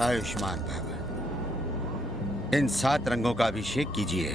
आयुष्मान भव। इन 7 रंगों का अभिषेक कीजिए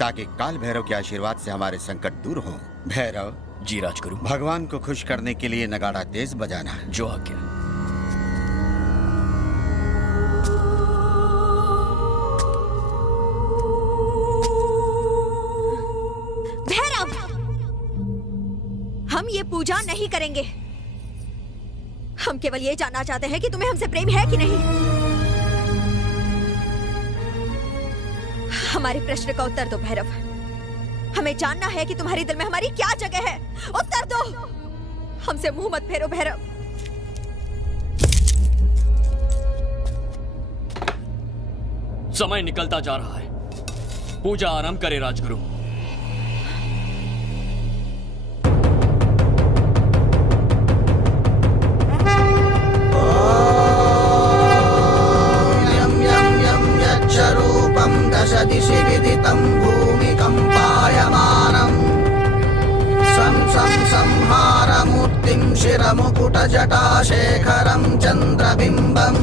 ताकि काल भैरव के आशीर्वाद से हमारे संकट दूर हो। भैरव जी राजगुरु। भगवान को खुश करने के लिए नगाड़ा तेज बजाना। जो आज्ञा। भैरव, हम ये पूजा नहीं करेंगे। हम केवल ये जानना चाहते हैं कि तुम्हें हमसे प्रेम है कि नहीं। हमारे प्रश्न का उत्तर दो भैरव। हमें जानना है कि तुम्हारे दिल में हमारी क्या जगह है। उत्तर दो। हमसे मुंह मत फेरो भैरव। समय निकलता जा रहा है। पूजा आरंभ करे राजगुरु। दिशि विदितं भूमिकम्पायमानं संहारमूर्तिं शिरमुकुटजटाशेखरं चन्द्रबिम्बम्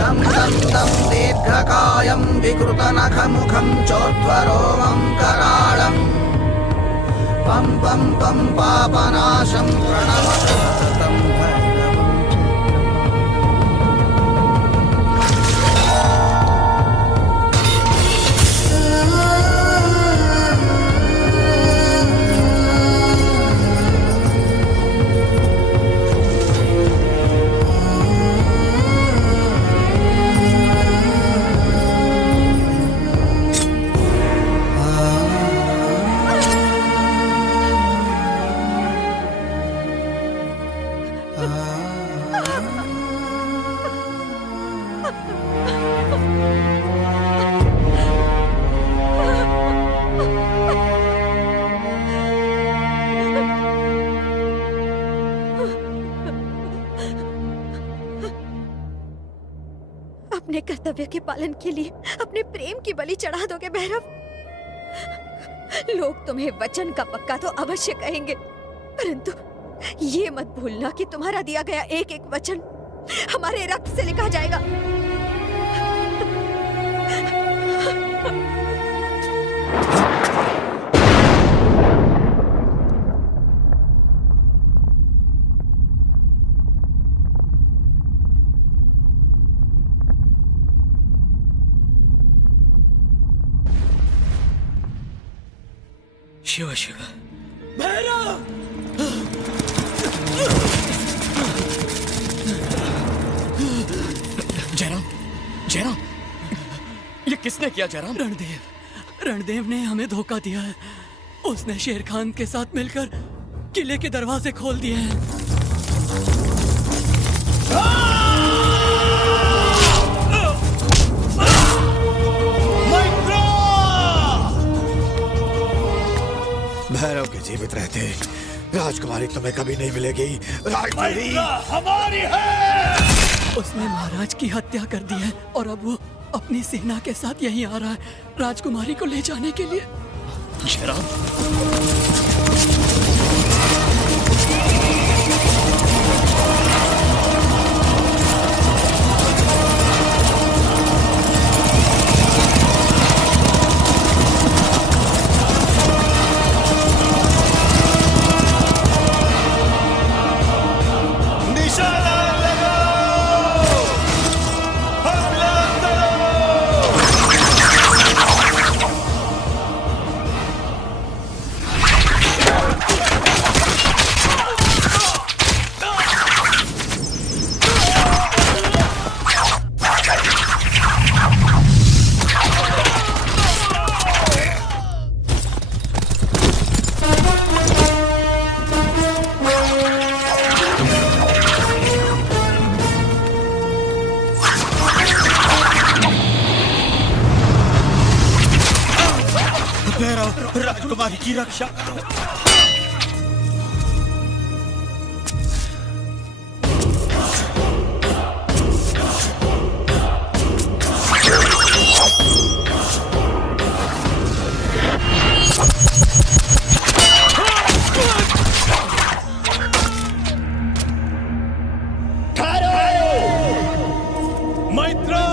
तं दीर्घकायं विकृतनखमुखं चोद्ध्वरोमं कराळं पं पं पं पापनाशं प्रणमतं अपने कर्तव्य के पालन के लिए अपने प्रेम की बलि चढ़ा दोगे भैरव। लोग तुम्हें वचन का पक्का तो अवश्य कहेंगे, परंतु ये मत भूलना कि तुम्हारा दिया गया एक एक वचन हमारे रक्त से लिखा जाएगा। शिव शिव। भैरव! जयराम, जयराम, ये किसने किया जयराम? रणदेव ने हमें धोखा दिया है। उसने शेर खान के साथ मिलकर किले के दरवाजे खोल दिए हैं। भैरव के जीवित रहते राजकुमारी तुम्हें कभी नहीं मिलेगी। राजकुमारी हमारी है। उसने महाराज की हत्या कर दी है और अब वो अपनी सेना के साथ यहीं आ रहा है राजकुमारी को ले जाने के लिए। जयराम, भैरव, राजकुमारी की रक्षा करो। मैत्रा,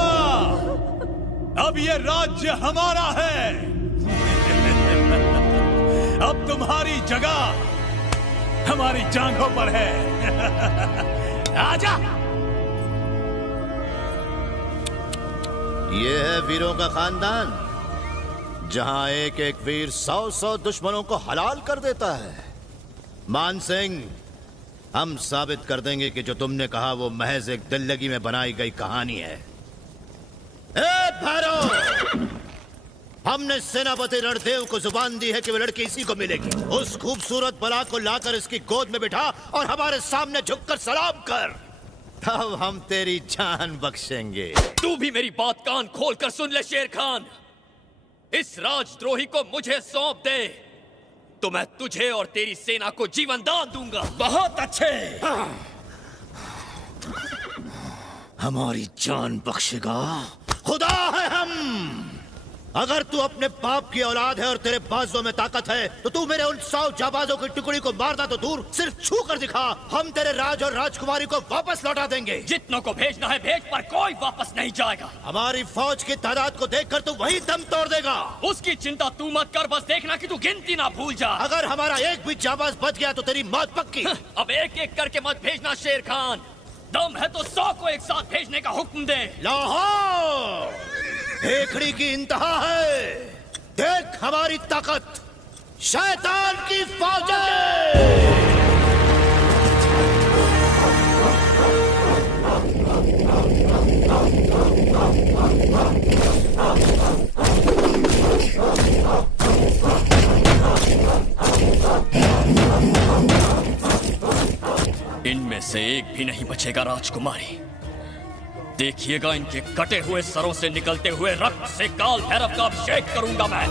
अब ये राज्य हमारा है। अब तुम्हारी जगह हमारी जांघों पर है। आजा। ये है वीरों का खानदान, जहां एक एक वीर 100-100 दुश्मनों को हलाल कर देता है। मान सिंह, हम साबित कर देंगे कि जो तुमने कहा वो महज एक दिल लगी में बनाई गई कहानी है। ए भैरव, हमने सेनापति रणदेव को जुबान दी है कि वो लड़की इसी को मिलेगी। उस खूबसूरत बला को लाकर इसकी गोद में बिठा और हमारे सामने झुककर सलाम कर, तब हम तेरी जान बख्शेंगे। तू भी मेरी बात कान खोल कर सुन ले शेर खान। इस राजद्रोही को मुझे सौंप दे तो मैं तुझे और तेरी सेना को जीवन दान दूंगा। बहुत अच्छे। हमारी जान बख्शेगा? खुदा है हम। अगर तू अपने बाप की औलाद है और तेरे बाजुओं में ताकत है तो तू मेरे उन 100 जाबाजों की टुकड़ी को मारना तो दूर, सिर्फ छू कर दिखा, हम तेरे राज और राजकुमारी को वापस लौटा देंगे। जितनों को भेजना है भेज, पर कोई वापस नहीं जाएगा। हमारी फौज की तादाद को देखकर तू वही दम तोड़ देगा। उसकी चिंता तू मत कर, बस देखना कि तू गिनती ना भूल जा। अगर हमारा एक भी जाबाज बच गया तो तेरी मौत पक्की। अब एक एक करके मत भेजना शेर खान। दम है तो 100 को एक साथ भेजने का हुक्म दे। लाहौर भेखड़ी की इंतहा है। देख हमारी ताकत, शैतान की फौजें। इनमें से एक भी नहीं बचेगा राजकुमारी। देखिएगा, इनके कटे हुए सरों से निकलते हुए रक्त से काल भैरव का अभिषेक करूंगा मैं।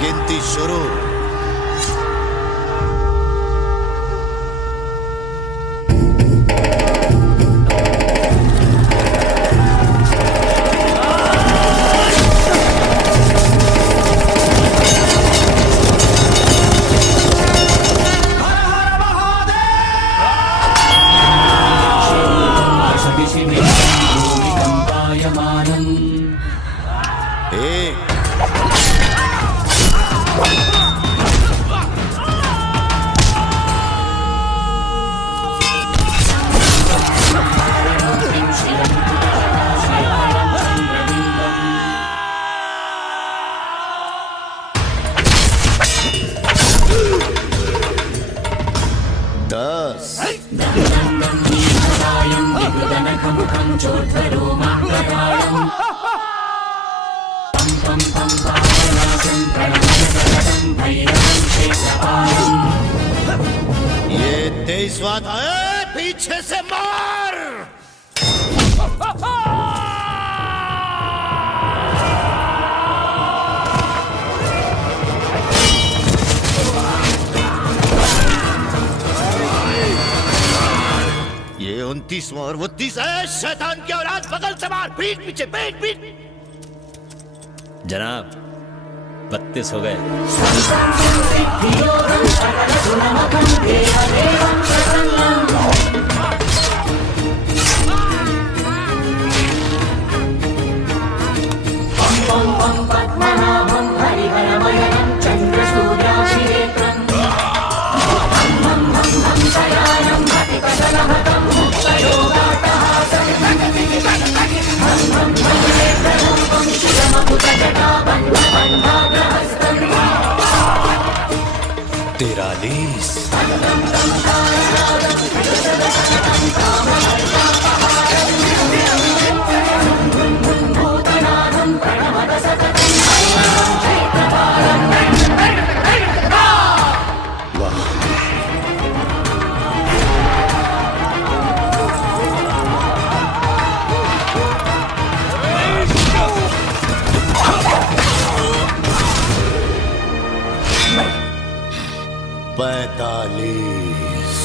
गिनती शुरू। एक ये 23वां था। पीछे से मार। ये 29वां और वो 30 है। शैतान की औलाद, बगल से मार। पीठ पीछे, पीठ पीठ। जनाब 32 हो गए। पद्मनाभं हरिहरमयनं चन्द्रसूर्याभिनेत्रम् हंसयानं हतिकदलहतं मुक्तयोगाटहासं शिवमकुटजटाबन्धबन्धाग्रहस्तम् चालीस।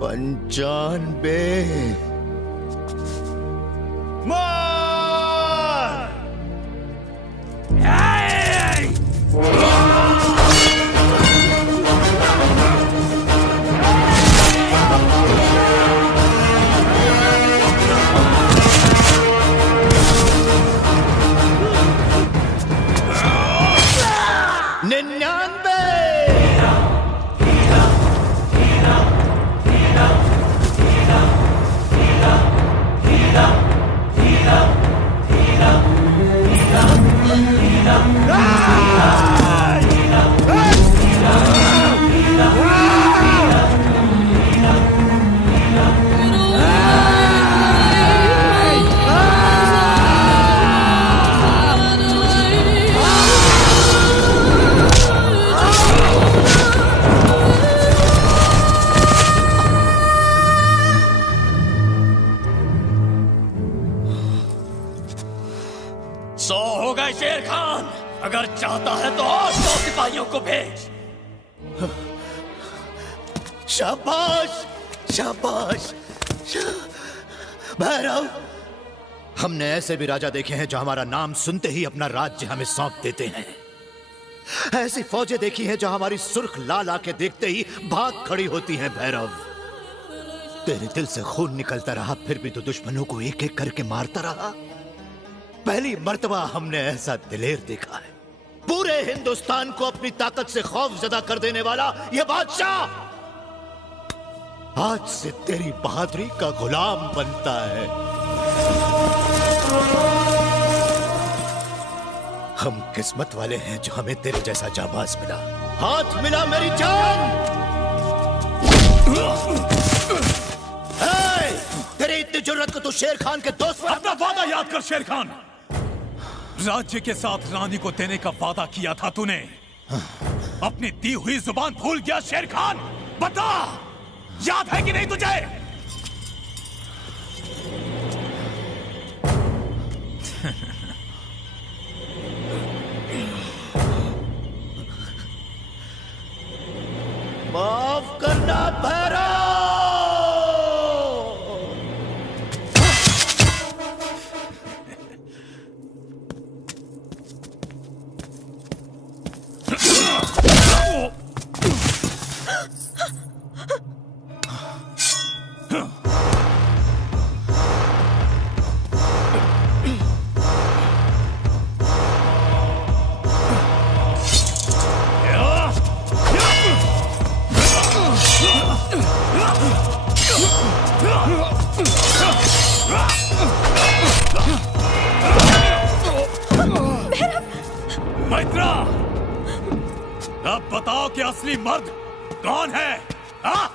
पंचानबे। शेर खान, अगर चाहता है तो और 100 सिपाहियों को भेज। शाबाश शाबाश। भैरव, हमने ऐसे भी राजा देखे हैं जो हमारा नाम सुनते ही अपना राज्य हमें सौंप देते हैं। ऐसी फौजें देखी हैं जो हमारी सुर्ख लाल आके देखते ही भाग खड़ी होती हैं। भैरव, तेरे दिल से खून निकलता रहा, फिर भी तो दुश्मनों को एक एक करके मारता रहा। पहली मर्तबा हमने ऐसा दिलेर देखा है, पूरे हिंदुस्तान को अपनी ताकत से खौफजदा कर देने वाला यह बादशाह आज से तेरी बहादुरी का गुलाम बनता है। हम किस्मत वाले हैं जो हमें तेरे जैसा जाबाज मिला। हाथ मिला मेरी जान। तेरी इतनी जुर्रत को तू शेर खान के दोस्त पर अपना वादा याद कर शेर खान। राज्य के साथ रानी को देने का वादा किया था तूने, अपनी दी हुई जुबान भूल गया शेर खान? बता, याद है कि नहीं तुझे? माफ करना भैरव। अब बताओ कि असली मर्द कौन है? हाँ?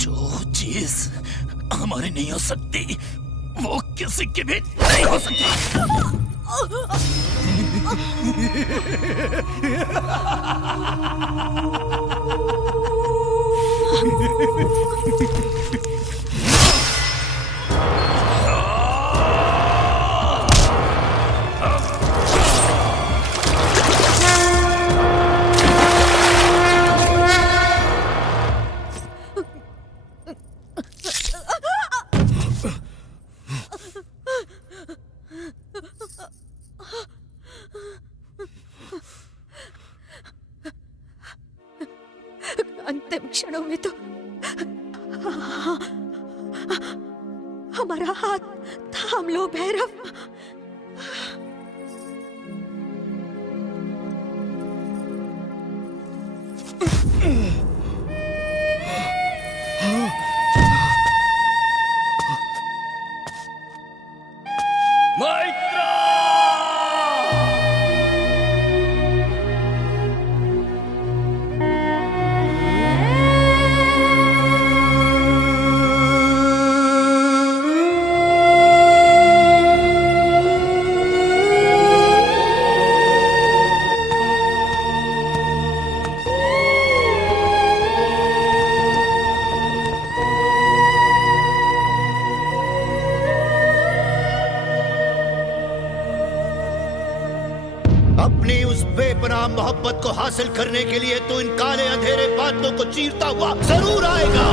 जो चीज हमारी नहीं हो सकती वो किसी की भी नहीं हो सकती। अंतिम क्षणों में तो हमारा हाथ थाम लो भैरव। मैत्रा! अपनी उस बेपनाह मोहब्बत को हासिल करने के लिए तो इन काले अंधेरे बादलों को चीरता हुआ जरूर आएगा।